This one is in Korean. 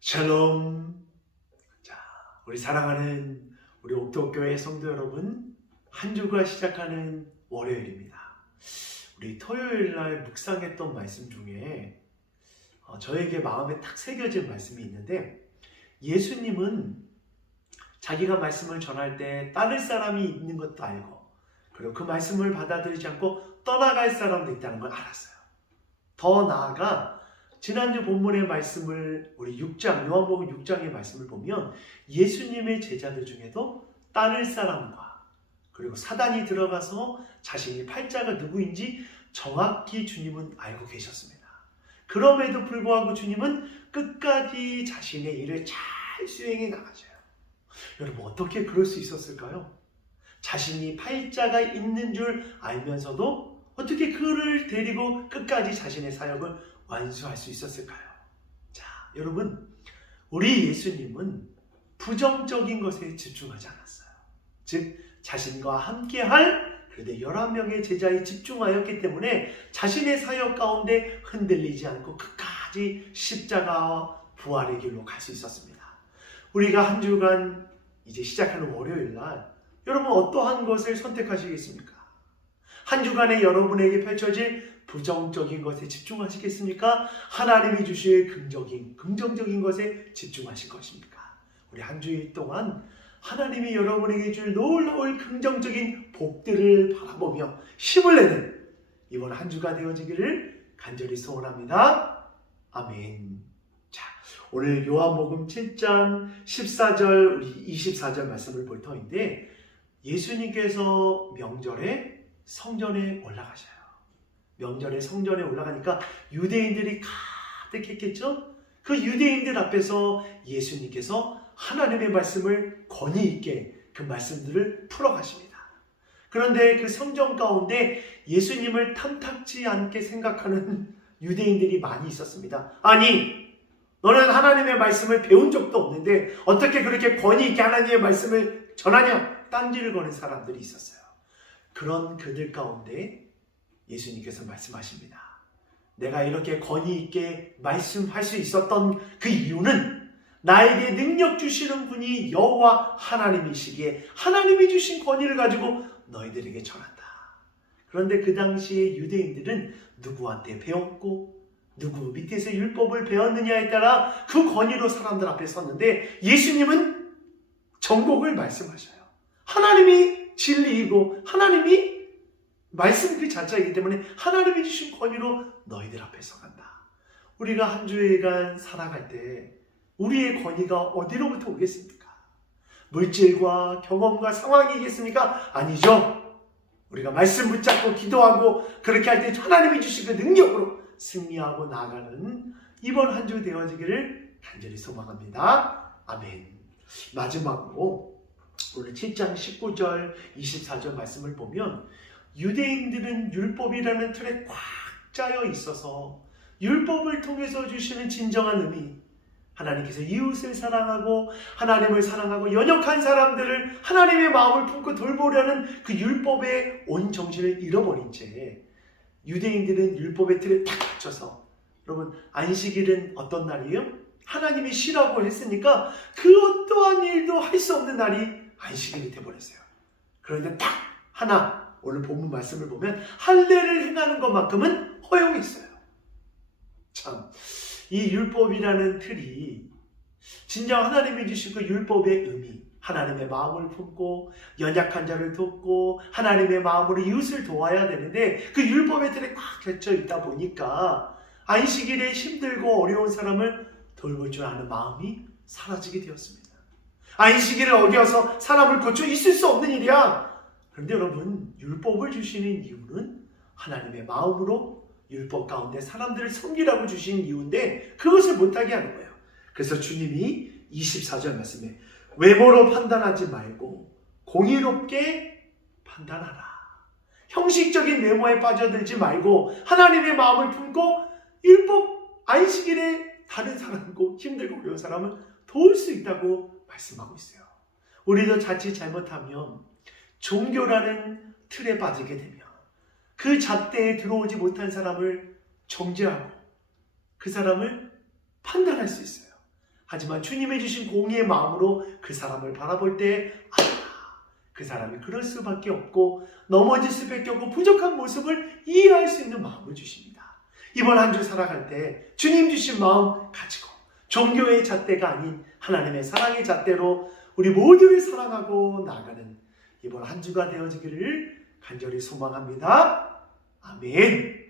샬롬. 자, 우리 사랑하는 우리 옥도교회 성도 여러분, 한 주가 시작하는 월요일입니다. 우리 토요일 날 묵상했던 말씀 중에 저에게 마음에 딱 새겨진 말씀이 있는데, 예수님은 자기가 말씀을 전할 때 따를 사람이 있는 것도 알고, 그리고 그 말씀을 받아들이지 않고 떠나갈 사람도 있다는 걸 알았어요. 더 나아가 지난주 본문의 말씀을 우리 요한복음 6장의 말씀을 보면 예수님의 제자들 중에도 따를 사람과 그리고 사단이 들어가서 자신이 팔자가 누구인지 정확히 주님은 알고 계셨습니다. 그럼에도 불구하고 주님은 끝까지 자신의 일을 잘 수행해 나가셔요. 여러분, 어떻게 그럴 수 있었을까요? 자신이 팔자가 있는 줄 알면서도 어떻게 그를 데리고 끝까지 자신의 사역을 완수할 수 있었을까요? 자, 여러분, 우리 예수님은 부정적인 것에 집중하지 않았어요. 즉, 자신과 함께할 그래도 11명의 제자에 집중하였기 때문에 자신의 사역 가운데 흔들리지 않고 끝까지 십자가와 부활의 길로 갈 수 있었습니다. 우리가 한 주간 이제 시작하는 월요일 날 여러분 어떠한 것을 선택하시겠습니까? 한 주간에 여러분에게 펼쳐질 부정적인 것에 집중하시겠습니까? 하나님이 주실 긍정적인 것에 집중하실 것입니까? 우리 한 주일 동안 하나님이 여러분에게 줄 놀라운 긍정적인 복들을 바라보며 힘을 내는 이번 한 주가 되어지기를 간절히 소원합니다. 아멘. 자, 오늘 요한복음 7장 14절, 24절 말씀을 볼 터인데, 예수님께서 명절에 성전에 올라가셔요. 명절에 성전에 올라가니까 유대인들이 가득했겠죠? 그 유대인들 앞에서 예수님께서 하나님의 말씀을 권위 있게 그 말씀들을 풀어가십니다. 그런데 그 성전 가운데 예수님을 탐탁지 않게 생각하는 유대인들이 많이 있었습니다. 아니, 너는 하나님의 말씀을 배운 적도 없는데 어떻게 그렇게 권위 있게 하나님의 말씀을 전하냐? 딴지를 거는 사람들이 있었어요. 그런 그들 가운데 예수님께서 말씀하십니다. 내가 이렇게 권위 있게 말씀할 수 있었던 그 이유는 나에게 능력 주시는 분이 여호와 하나님이시기에 하나님이 주신 권위를 가지고 너희들에게 전한다. 그런데 그 당시에 유대인들은 누구한테 배웠고 누구 밑에서 율법을 배웠느냐에 따라 그 권위로 사람들 앞에 섰는데, 예수님은 정곡을 말씀하셔요. 하나님이 진리이고 하나님이 말씀 그 자체이기 때문에 하나님이 주신 권위로 너희들 앞에 서간다. 우리가 한 주일간 살아갈 때 우리의 권위가 어디로부터 오겠습니까? 물질과 경험과 상황이겠습니까? 아니죠. 우리가 말씀 붙잡고 기도하고 그렇게 할 때 하나님이 주신 그 능력으로 승리하고 나아가는 이번 한 주 되어지기를 간절히 소망합니다. 아멘. 마지막으로 오늘 7장 19절 24절 말씀을 보면 유대인들은 율법이라는 틀에 꽉 짜여 있어서 율법을 통해서 주시는 진정한 의미, 하나님께서 이웃을 사랑하고 하나님을 사랑하고 연약한 사람들을 하나님의 마음을 품고 돌보려는 그 율법의 온 정신을 잃어버린 채 유대인들은 율법의 틀에 딱 갇혀서, 여러분 안식일은 어떤 날이에요? 하나님이 쉬라고 했으니까 그 어떠한 일도 할 수 없는 날이 안식일이 되어버렸어요. 그런데 딱 하나, 오늘 본문 말씀을 보면 할례를 행하는 것만큼은 허용했어요. 참, 이 율법이라는 틀이 진정 하나님이 주신 그 율법의 의미, 하나님의 마음을 품고 연약한 자를 돕고 하나님의 마음으로 이웃을 도와야 되는데 그 율법의 틀에 꽉 갇혀 있다 보니까 안식일에 힘들고 어려운 사람을 돌볼 줄 아는 마음이 사라지게 되었습니다. 안식일을 어겨서 사람을 고쳐 있을 수 없는 일이야. 그런데 여러분, 율법을 주시는 이유는 하나님의 마음으로 율법 가운데 사람들을 섬기라고 주신 이유인데 그것을 못하게 하는 거예요. 그래서 주님이 24절 말씀에 외모로 판단하지 말고 공의롭게 판단하라. 형식적인 외모에 빠져들지 말고 하나님의 마음을 품고 율법 안식일에 다른 사람고 힘들고 어려운 사람을 도울 수 있다고 말씀하고 있어요. 우리도 자칫 잘못하면 종교라는 틀에 빠지게 되면 그 잣대에 들어오지 못한 사람을 정죄하고 그 사람을 판단할 수 있어요. 하지만 주님이 주신 공의의 마음으로 그 사람을 바라볼 때 그 사람이 그럴 수밖에 없고 넘어질 수밖에 없고 부족한 모습을 이해할 수 있는 마음을 주십니다. 이번 한 주 살아갈 때 주님 주신 마음 가지고 종교의 잣대가 아닌 하나님의 사랑의 잣대로 우리 모두를 사랑하고 나아가는 이번 한 주가 되어지기를 간절히 소망합니다. 아멘.